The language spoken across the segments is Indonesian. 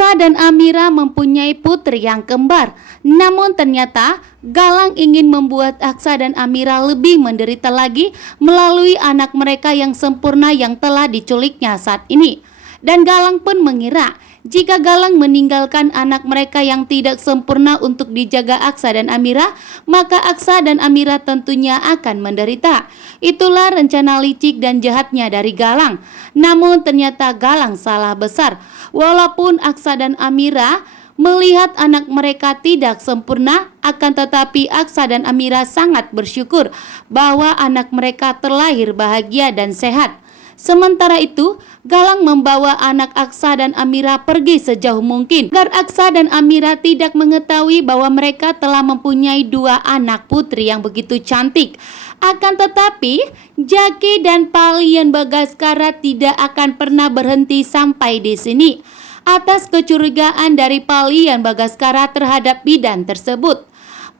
Aksa dan Amira mempunyai putri yang kembar. Namun ternyata Galang ingin membuat Aksa dan Amira lebih menderita lagi melalui anak mereka yang sempurna yang telah diculiknya saat ini. Dan Galang pun mengira jika Galang meninggalkan anak mereka yang tidak sempurna untuk dijaga Aksa dan Amira, maka Aksa dan Amira tentunya akan menderita. Itulah rencana licik dan jahatnya dari Galang. Namun ternyata Galang salah besar. Walaupun Aksa dan Amira melihat anak mereka tidak sempurna, akan tetapi Aksa dan Amira sangat bersyukur bahwa anak mereka terlahir bahagia dan sehat. Sementara itu, Galang membawa anak Aksa dan Amira pergi sejauh mungkin agar Aksa dan Amira tidak mengetahui bahwa mereka telah mempunyai dua anak putri yang begitu cantik. Akan tetapi, Jaki dan Palian Bagaskara tidak akan pernah berhenti sampai di sini atas kecurigaan dari Palian Bagaskara terhadap bidan tersebut.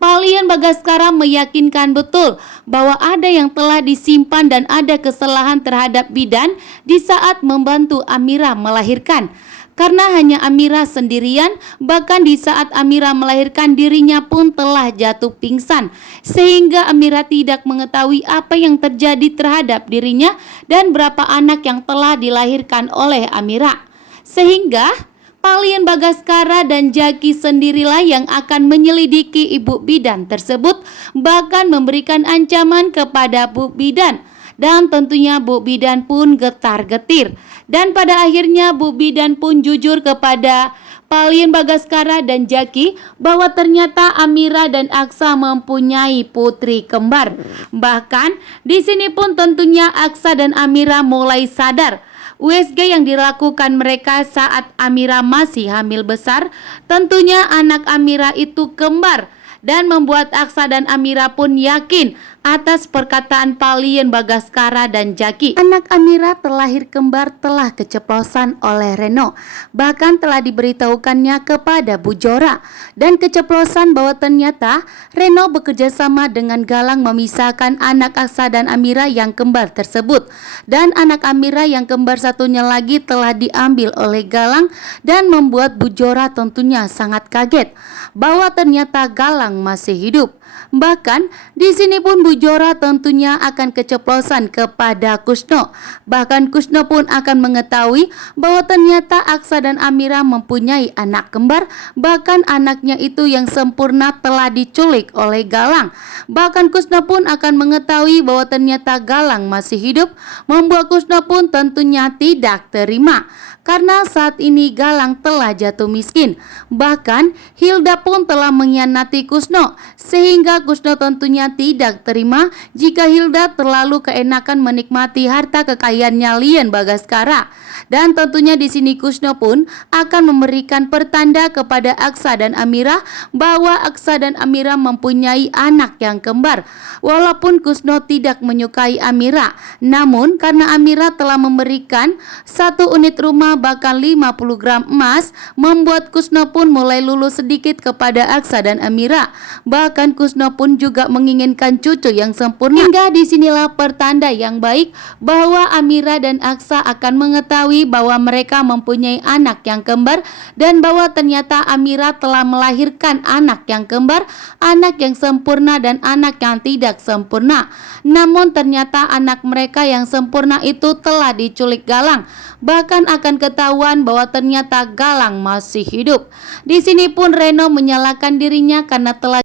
Palian Bagaskara meyakinkan betul bahwa ada yang telah disimpan dan ada kesalahan terhadap bidan di saat membantu Amira melahirkan. Karena hanya Amira sendirian, bahkan di saat Amira melahirkan dirinya pun telah jatuh pingsan. Sehingga Amira tidak mengetahui apa yang terjadi terhadap dirinya dan berapa anak yang telah dilahirkan oleh Amira. Sehingga Palian Bagaskara dan Jaki sendirilah yang akan menyelidiki ibu bidan tersebut, bahkan memberikan ancaman kepada Bu Bidan. Dan tentunya Bu Bidan pun getar-getir. Dan pada akhirnya Bu Bidan pun jujur kepada Palian Bagaskara dan Jaki bahwa ternyata Amira dan Aksa mempunyai putri kembar. Bahkan di sini pun tentunya Aksa dan Amira mulai sadar USG yang dilakukan mereka saat Amira masih hamil besar, tentunya anak Amira itu kembar, dan membuat Aksa dan Amira pun yakin atas perkataan Palian Bagaskara dan Jaki. Anak Amira terlahir kembar telah keceplosan oleh Reno, bahkan telah diberitahukannya kepada Bu Jora, dan keceplosan bahwa ternyata Reno bekerjasama dengan Galang memisahkan anak Aksa dan Amira yang kembar tersebut, dan anak Amira yang kembar satunya lagi telah diambil oleh Galang, dan membuat Bu Jora tentunya sangat kaget bahwa ternyata Galang masih hidup. Bahkan di sini pun Bu Jora tentunya akan keceplosan kepada Kusno. Bahkan Kusno pun akan mengetahui bahwa ternyata Aksa dan Amira mempunyai anak kembar. Bahkan anaknya itu yang sempurna telah diculik oleh Galang. Bahkan Kusno pun akan mengetahui bahwa ternyata Galang masih hidup, membuat Kusno pun tentunya tidak terima. Karena saat ini Galang telah jatuh miskin. Bahkan Hilda pun telah mengkhianati Kusno, sehingga Kusno tentunya tidak terima jika Hilda terlalu keenakan menikmati harta kekayaannya Lian Bagaskara. Dan tentunya di sini Kusno pun akan memberikan pertanda kepada Aksa dan Amira bahwa Aksa dan Amira mempunyai anak yang kembar. Walaupun Kusno tidak menyukai Amira, namun karena Amira telah memberikan 1 unit rumah bahkan 50 gram emas, membuat Kusno pun mulai lulus sedikit kepada Aksa dan Amira. Bahkan Kusno pun juga menginginkan cucu yang sempurna. Hingga disinilah pertanda yang baik bahwa Amira dan Aksa akan mengetahui bahwa mereka mempunyai anak yang kembar, dan bahwa ternyata Amira telah melahirkan anak yang kembar, anak yang sempurna dan anak yang tidak sempurna. Namun ternyata anak mereka yang sempurna itu telah diculik Galang. Bahkan akan ketahuan bahwa ternyata Galang masih hidup. Di sini pun Reno menyalahkan dirinya karena telah